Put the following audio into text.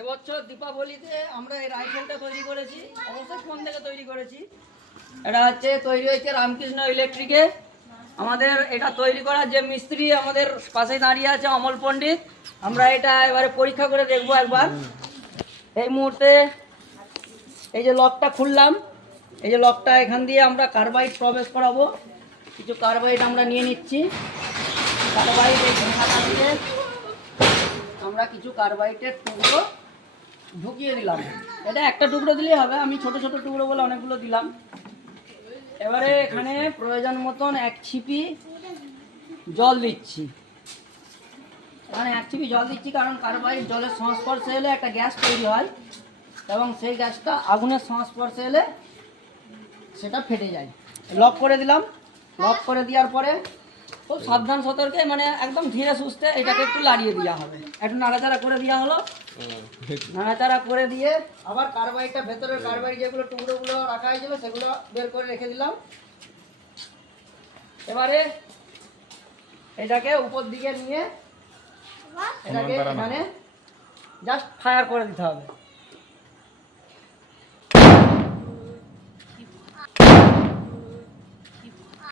এবছর দীপাবলিতে আমরা এই রাইফেলটা তৈরি করেছি, অবশ্যই ফোন থেকে তৈরি করেছি। এটা হচ্ছে তৈরি হয়েছে রামকৃষ্ণ ইলেকট্রিকে। আমাদের এটা তৈরি করার যে মিস্ত্রি আমাদের পাশে দাঁড়িয়ে আছে অমল পণ্ডিত, আমরা এটা এবারে পরীক্ষা করে দেখব একবার। এই মুহূর্তে এই যে লকটা খুললাম, এই যে লকটা এখান দিয়ে আমরা কার্বাইড প্রবেশ করাবো। কিছু কার্বাইড আমরা নিয়ে নিচ্ছি। কার্বাইড এই ঢাকা দিয়ে আমরা কিছু কার্বাইডের টুকরো ঢুকিয়ে দিলাম। এটা একটা টুকরো দিলেই হবে, আমি ছোট ছোট টুকরো বলে অনেকগুলো দিলাম। এবারে এখানে প্রয়োজন মতন এক ছিপি জল দিচ্ছি। মানে এক ছিপি জল দিচ্ছি কারণ কার্বাইড জলের সংস্পর্শে এলে একটা গ্যাস তৈরি হয় এবং সেই গ্যাসটা আগুনের সংস্পর্শে এলে সেটা ফেটে যায়। লক করে দিলাম। লক করে দেওয়ার পরে খুব সাবধান সতর্কে মানে একদম ধীরে সুস্থে এটাকে একটু লাড়িয়ে দেওয়া হবে। একটু নাড়াচাড়া করে দেওয়া হলো। নাড়াচাড়া করে দিয়ে আবার কার্বাইডটা ভেতরের কার্বাইড যেগুলো টুকরোগুলো রাখা হয়েছিল সেগুলো বের করে রেখে দিলাম। এবারে এটাকে উপর দিকে নিয়ে এটাকে এখানে জাস্ট ফায়ার করে দিতে হবে।